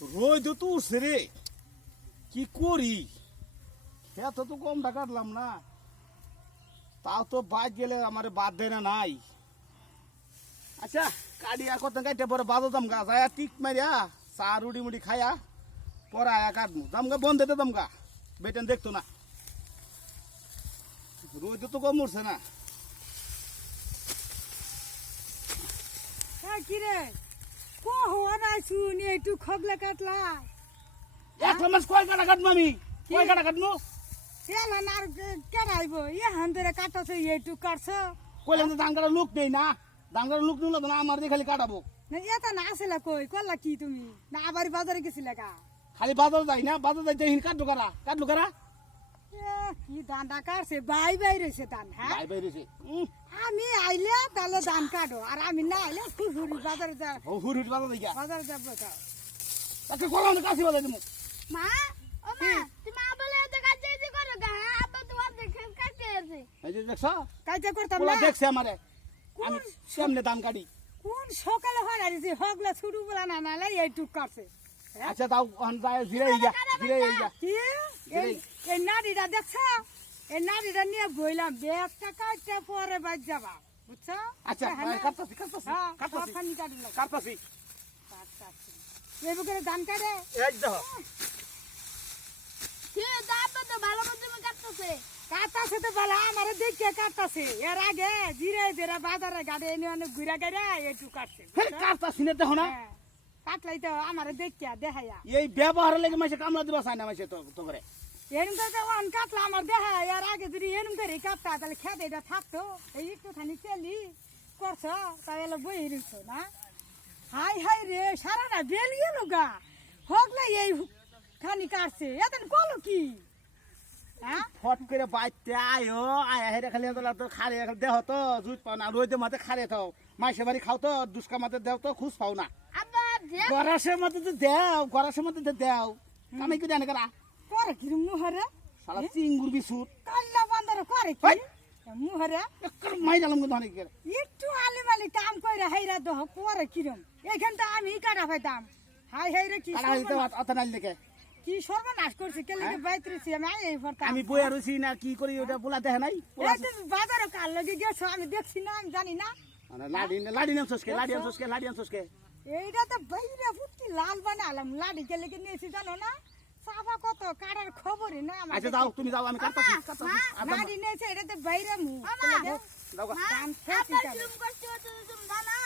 রোদ তো উঠছে রে, কি করি? খেত তো কমটা কাটলাম না, তাও তো বাদ গেলে আমার বাদ দেয় না নাই। আচ্ছা কাটিয়া কত কাটতে পরে বাদো দাম গা যায় টিক মারিয়া চা রুটি মুটি খাইয়া পরে আয়া কাটমু দামগা বন্ধ দিতে দামগা বেটেন দেখতো না। রোদ তো কম উঠছে না। কিরে কখন আইসুন একটু খবলে কাটলা এক মাস কয় কাটা কাটবো আমি? কয় কাটা কাটবো? এলান আর কেনাইব এখান ধরে কাটছে একটু কাটছ কইলেন তো ধান কাটার লোক নেই না, ধান কাটার লোক নিল তো না আমার দিয়ে খালি কাটাবো। না এটা না আসলে কই করলা কি তুমি না আবার বাজারে গেছিলে গা খালি বাজার যাই না, বাজার যাইতে হিন কাটলো কারা কাটলো কারা কি ধানটা কাটছে বাই বাই রয়েছে ধান হ্যাঁ ভাই বেরিয়েছে। আমি আইলে তাহলে ধান কাটো আর আমি না আইলে হুড়ি বাজারে যা ও হুড় হুড় বাজার দিকা বাজারে যাবো যাও তাকে কলাম কাশি বাজার দিমু। মা ও মা তুমি মা বলে এত কাজ যে করো গা আব্বা তোমার দেখে কাটতে আছে এই যে দেখছো কাজে করতাম ওরা না দেখছে আমারে আমি সামনে ধান কাটি। কোন সকালে হয় আর যে হগলা ছুটু বলা না নালে এইটু কাটছে আচ্ছা তাও যায় ধীরে যা ধীরে যা। কি এই নারীরা দেখছ এই নারীরা নিয়ে বইলাম ব্যাগটা কাটতে পরে বাজ যাবা বুঝছো আচ্ছা কাটতাছি কাটতাছি হ্যাঁ কাটতাছি সবখানি কাটলো কাটতাছি এই বুকের ধান কাটে এই দেখো কি আব্বা তো ভালো মতো কাটতেছে কাটাছে তো বলা আমারে দেখে কাটতাছে এর আগে জিরে জিরে বাজারে গাড়ি এনে অনেক ঘুরা গাড়ি একটু কাটছে কাটতাছি না দেখো না হ্যাঁ, কাটলাই তো আমারে দেখিয়া দেখাইয়া এই ব্যবহারের লাগে মাসে কামলা দিবা চায় না মাসে তো করে এরম করে ওয়ান কাটলা আমার দেখা এর আগে যদি এরম করে কাটতা তাহলে খেতে এটা থাকতো এই একটুখানি তেলি করছো তাহলে বই রইছো না হাই হাই রে সারাটা বেল গেল গা হগলে এই খানি কাটছে এতন কলো কি হ্যাঁ ফট করে বাইতে আয়ো আয়া হেরে খালি তো খারে দেহ তো জুত পাও না রইতে মাতে খারে থাও মাসে বাড়ি খাও তো দুষ্কা মাতে দেও তো খুশ পাও না আব্বা যে গরাসের মধ্যে তো দেও গরাসের মধ্যে তো দেও আমি কি জানি করা করে কি মুহরে শালা চিঙ্গুর বিসুর কাল্লা বান্দর করে হাই। কি মুহরে মাই জালাম কিন্তু অনেক একটু আলিমালি কাম কইরা হাইরা দহ করে কিরম এইখানটা আমি কাটা পাইতাম হাই হাই রে কি কাটা দিতে অত নাল দেখে কি সর্বনাশ করছে কে লাগে বাইত্রিছি আমি এই ফরতা আমি বইয়া রইছি না কি করি ওটা বলা দেখে নাই এই তুমি বাজারে কাল লাগে গেছো আমি দেখছি না আমি জানি না লাডি লাডি নাম সসকে লাডি আন সসকে লাডি আন সসকে এইটা তো বাইরে ফুটকি লাল বানালাম লাডি কে লেগে নিয়েছি জানো না সাফা কত কাটার খবরই না আমার আচ্ছা যাও তুমি যাও আমি কাটতাছি কাটতাছি লাডি নিয়েছে এটা তো বাইরে মু দাও গা। দাম আব্বা খেতে জুম করতে হচ্ছে তুমি জানা